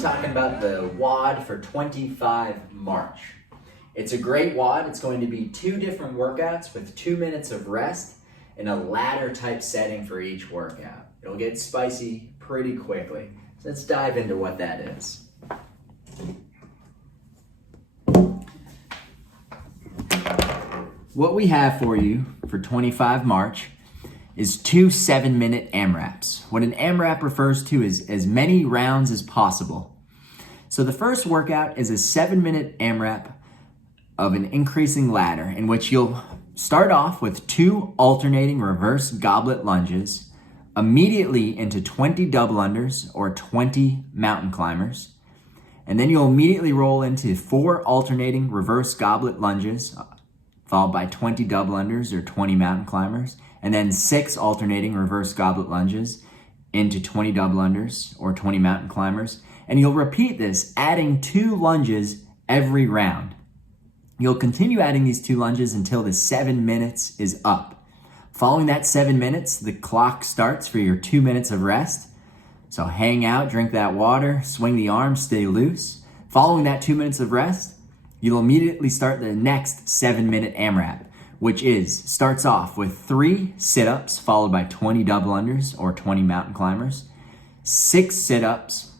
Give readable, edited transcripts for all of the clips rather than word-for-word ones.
talking about the WOD for 25 March. It's a great WOD. It's going to be 2 different workouts with 2 minutes of rest in a ladder type setting for each workout. It'll get spicy pretty quickly. So let's dive into what that is. What we have for you for 25 March is 2 7-minute AMRAPs. What an AMRAP refers to is as many rounds as possible. So the first workout is a 7-minute AMRAP of an increasing ladder in which you'll start off with 2 alternating reverse goblet lunges, immediately into 20 double unders or 20 mountain climbers. And then you'll immediately roll into 4 alternating reverse goblet lunges, followed by 20 double unders or 20 mountain climbers, and then 6 alternating reverse goblet lunges into 20 double unders or 20 mountain climbers. And you'll repeat this, adding 2 lunges every round. You'll continue adding these 2 lunges until the 7 minutes is up. Following that 7 minutes, the clock starts for your 2 minutes of rest. So hang out, drink that water, swing the arms, stay loose. Following that 2 minutes of rest, you'll immediately start the next 7-minute AMRAP, which starts off with 3 sit-ups followed by 20 double unders or 20 mountain climbers, 6 sit-ups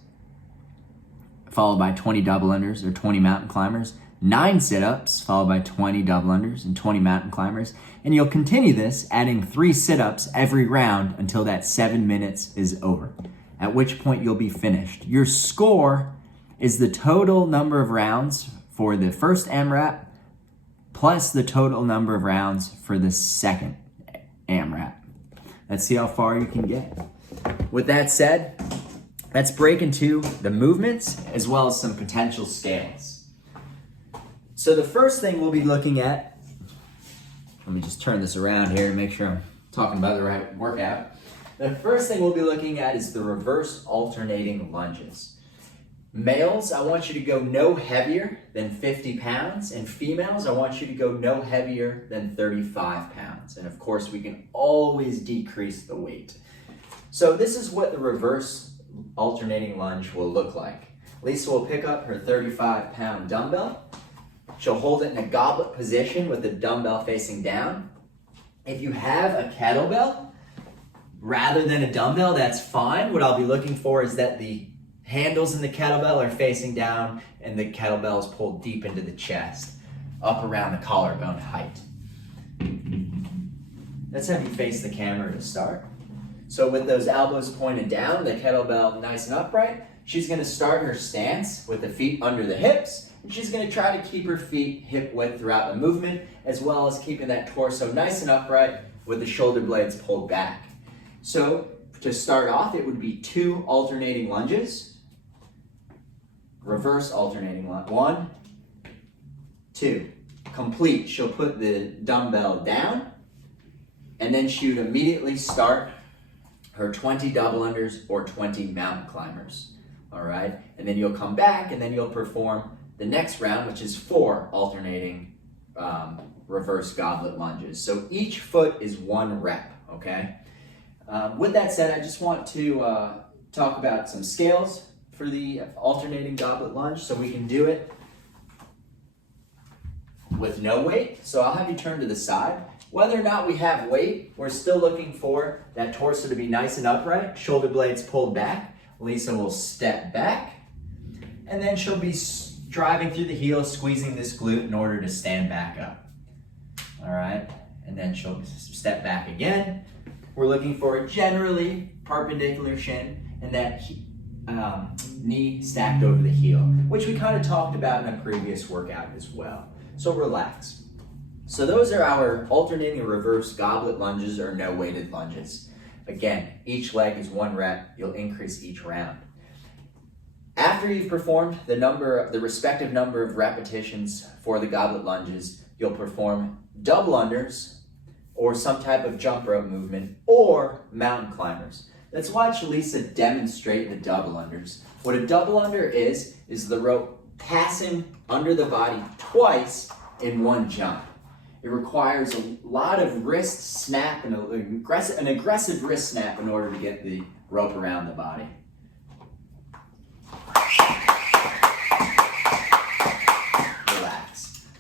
followed by 20 double unders or 20 mountain climbers, 9 sit-ups followed by 20 double unders and 20 mountain climbers, and you'll continue this, adding 3 sit-ups every round until that 7 minutes is over, at which point you'll be finished. Your score is the total number of rounds for the first AMRAP plus the total number of rounds for the second AMRAP. Let's see how far you can get. With that said, let's break into the movements as well as some potential scales. So the first thing we'll be looking at, let me just turn this around here and make sure I'm talking about the right workout. The first thing we'll be looking at is the reverse alternating lunges. Males, I want you to go no heavier than 50 pounds, and females, I want you to go no heavier than 35 pounds. And of course, we can always decrease the weight. So this is what the reverse alternating lunge will look like. Lisa will pick up her 35-pound dumbbell. She'll hold it in a goblet position with the dumbbell facing down. If you have a kettlebell rather than a dumbbell, that's fine. What I'll be looking for is that the handles in the kettlebell are facing down and the kettlebell is pulled deep into the chest, up around the collarbone height. Let's have you face the camera to start. So with those elbows pointed down, the kettlebell nice and upright, she's gonna start her stance with the feet under the hips, and she's gonna try to keep her feet hip width throughout the movement, as well as keeping that torso nice and upright with the shoulder blades pulled back. So to start off, it would be 2 alternating lunges. Reverse alternating lunge. 1, 2. Complete. She'll put the dumbbell down, and then she would immediately start her 20 double unders or 20 mountain climbers. All right? And then you'll come back, and then you'll perform the next round, which is 4 alternating reverse goblet lunges. So each foot is 1 rep, okay? With that said, I just want to talk about some scales for the alternating goblet lunge, so we can do it with no weight. So I'll have you turn to the side. Whether or not we have weight, we're still looking for that torso to be nice and upright, shoulder blades pulled back. Lisa will step back, and then she'll be driving through the heel, squeezing this glute in order to stand back up. All right, and then she'll step back again. We're looking for a generally perpendicular shin and that knee stacked over the heel, which we kind of talked about in a previous workout as well. So relax. So those are our alternating reverse goblet lunges or no weighted lunges. Again, each leg is 1 rep. You'll increase each round. After you've performed the respective number of repetitions for the goblet lunges, you'll perform double unders or some type of jump rope movement or mountain climbers. Let's watch Lisa demonstrate the double unders. What a double under is the rope passing under the body twice in 1 jump. It requires a lot of wrist snap and an aggressive wrist snap in order to get the rope around the body.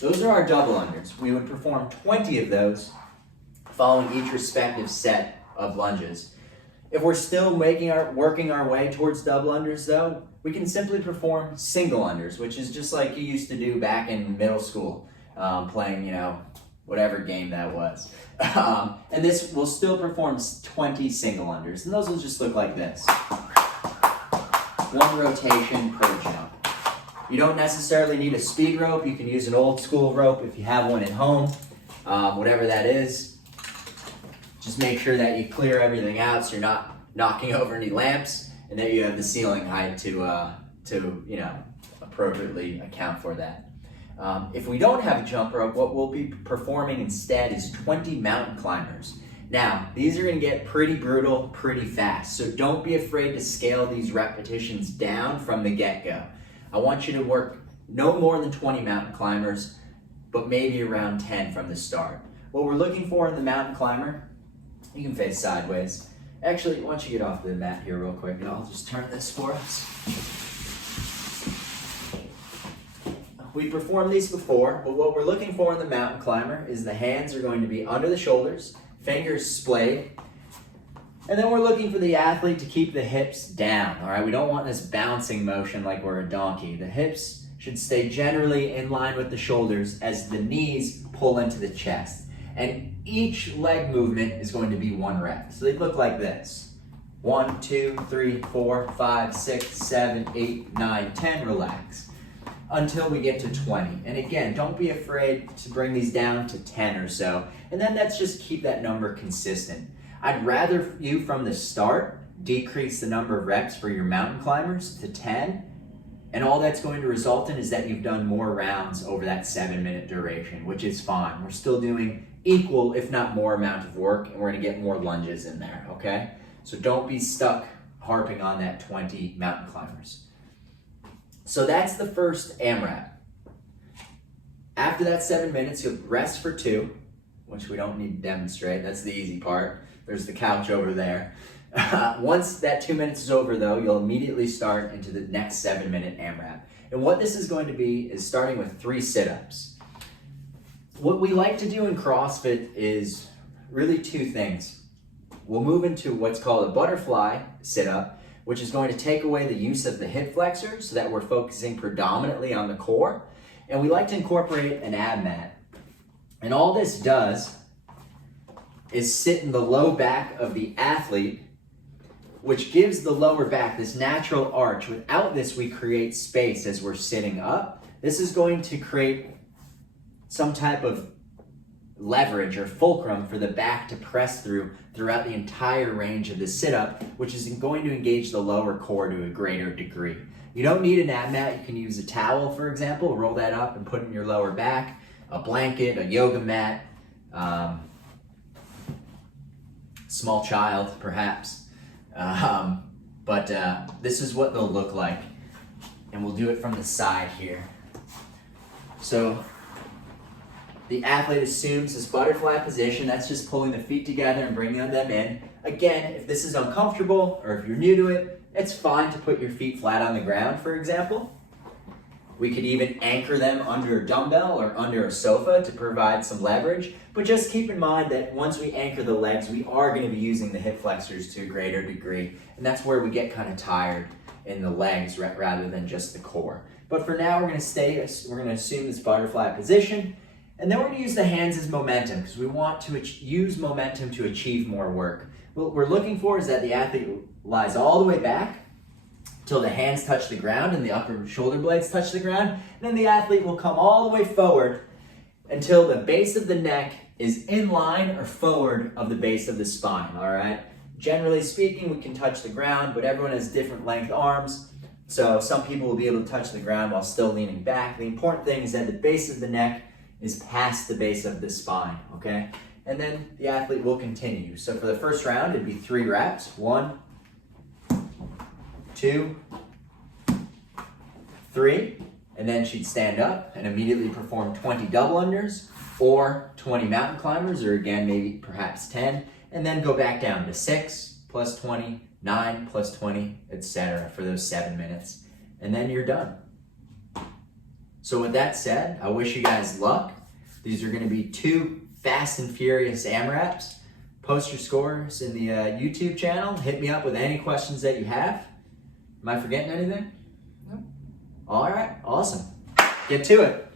Those are our double unders. We would perform 20 of those following each respective set of lunges. If we're still working our way towards double unders though, we can simply perform single unders, which is just like you used to do back in middle school, playing, whatever game that was. And this will still perform 20 single unders, and those will just look like this. One rotation per jump. You don't necessarily need a speed rope. You can use an old school rope if you have one at home, whatever that is. Just make sure that you clear everything out so you're not knocking over any lamps, and that you have the ceiling height to appropriately account for that. If we don't have a jump rope, what we'll be performing instead is 20 mountain climbers. Now, these are going to get pretty brutal pretty fast, so don't be afraid to scale these repetitions down from the get-go. I want you to work no more than 20 mountain climbers, but maybe around 10 from the start. What we're looking for in the mountain climber, you can face sideways. Actually, why don't you get off the mat here real quick, and I'll just turn this for us. We performed these before, but what we're looking for in the mountain climber is the hands are going to be under the shoulders, fingers splayed, and then we're looking for the athlete to keep the hips down, all right? We don't want this bouncing motion like we're a donkey. The hips should stay generally in line with the shoulders as the knees pull into the chest. And each leg movement is going to be 1 rep. So they look like this. 1, 2, 3, 4, 5, 6, 7, 8, 9, 10, relax. Until we get to 20. And again, don't be afraid to bring these down to 10 or so. And then let's just keep that number consistent. I'd rather you from the start decrease the number of reps for your mountain climbers to 10. And all that's going to result in is that you've done more rounds over that 7-minute duration, which is fine. We're still doing equal, if not more amount of work, and we're gonna get more lunges in there, okay? So don't be stuck harping on that 20 mountain climbers. So that's the first AMRAP. After that 7 minutes, you'll rest for 2, which we don't need to demonstrate. That's the easy part. There's the couch over there. Once that 2 minutes is over though, you'll immediately start into the next 7-minute AMRAP. And what this is going to be is starting with 3 sit-ups. What we like to do in CrossFit is really 2 things. We'll move into what's called a butterfly sit-up, which is going to take away the use of the hip flexor so that we're focusing predominantly on the core. And we like to incorporate an ab mat. And all this does is sit in the low back of the athlete, which gives the lower back this natural arch. Without this, we create space as we're sitting up. This is going to create some type of leverage or fulcrum for the back to press throughout the entire range of the sit-up, which is going to engage the lower core to a greater degree. You don't need an ab mat. You can use a towel, for example, roll that up and put it in your lower back, a blanket, a yoga mat, small child, perhaps. But this is what they'll look like. And we'll do it from the side here. So the athlete assumes this butterfly position. That's just pulling the feet together and bringing them in. Again, if this is uncomfortable or if you're new to it, it's fine to put your feet flat on the ground, for example. We could even anchor them under a dumbbell or under a sofa to provide some leverage. But just keep in mind that once we anchor the legs, we are going to be using the hip flexors to a greater degree. And that's where we get kind of tired in the legs rather than just the core. But for now, we're going to assume this butterfly position. And then we're going to use the hands as momentum because we want to use momentum to achieve more work. What we're looking for is that the athlete lies all the way back till the hands touch the ground and the upper shoulder blades touch the ground. And then the athlete will come all the way forward until the base of the neck is in line or forward of the base of the spine, all right? Generally speaking, we can touch the ground, but everyone has different length arms. So some people will be able to touch the ground while still leaning back. The important thing is that the base of the neck is past the base of the spine, okay? And then the athlete will continue. So for the first round, it'd be 3 reps. 1, 2, 3. And then she'd stand up and immediately perform 20 double unders or 20 mountain climbers, or again, maybe perhaps 10, and then go back down to 6 plus 20, 9 plus 20, etc. for those 7 minutes. And then you're done. So with that said, I wish you guys luck. These are going to be 2 fast and furious AMRAPs. Post your scores in the YouTube channel. Hit me up with any questions that you have. Am I forgetting anything? No. All right, awesome. Get to it.